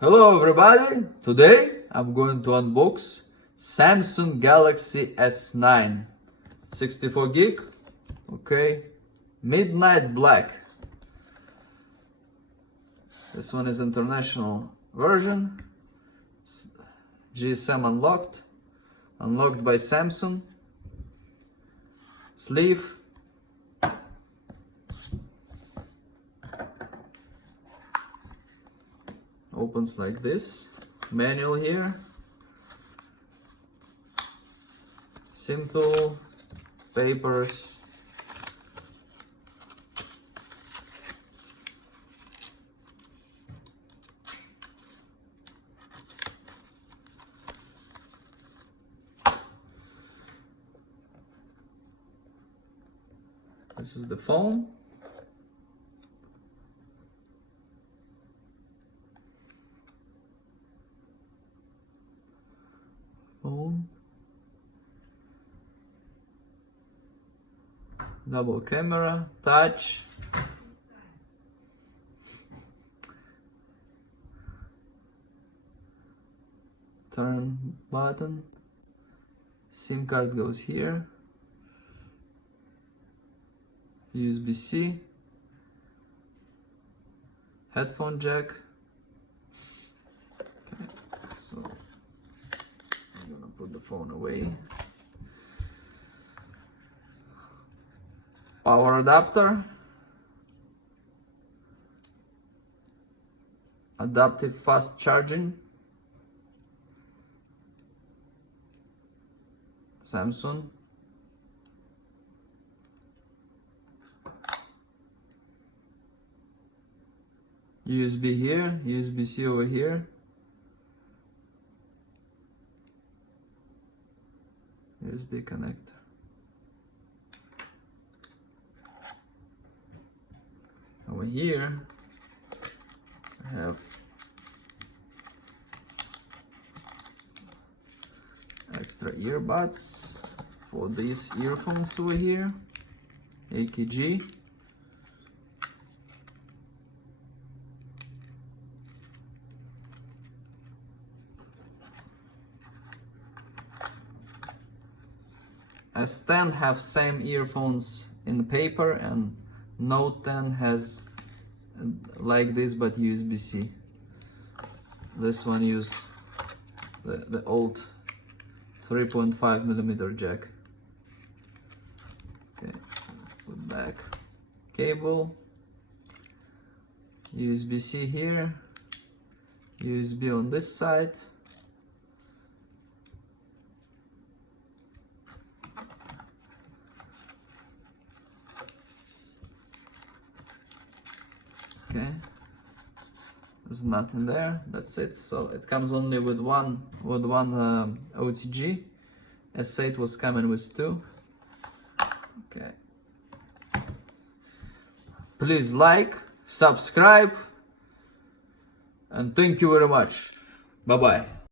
Hello everybody! Today I'm going to unbox Samsung Galaxy S9 64 gig, okay, midnight black. This one is international version, GSM unlocked by Samsung. Sleeve, opens like this. Manual here, simple papers, this is the phone. Double camera, touch, turn button, SIM card goes here, USB-C, headphone jack. Okay, so I'm gonna put the phone away. Power adapter, adaptive fast charging, Samsung, USB here, USB-C over here, USB connector. Over here, I have extra earbuds for these earphones over here, AKG. S10 have same earphones in paper, and Note 10 has like this but USB-C. This one use the old 3.5mm jack. Okay, put back cable, USB-C here, USB on this side. Okay, there's nothing there. That's it. So it comes only with one OTG. S8 was coming with two. Okay. Please like, subscribe, and thank you very much. Bye bye.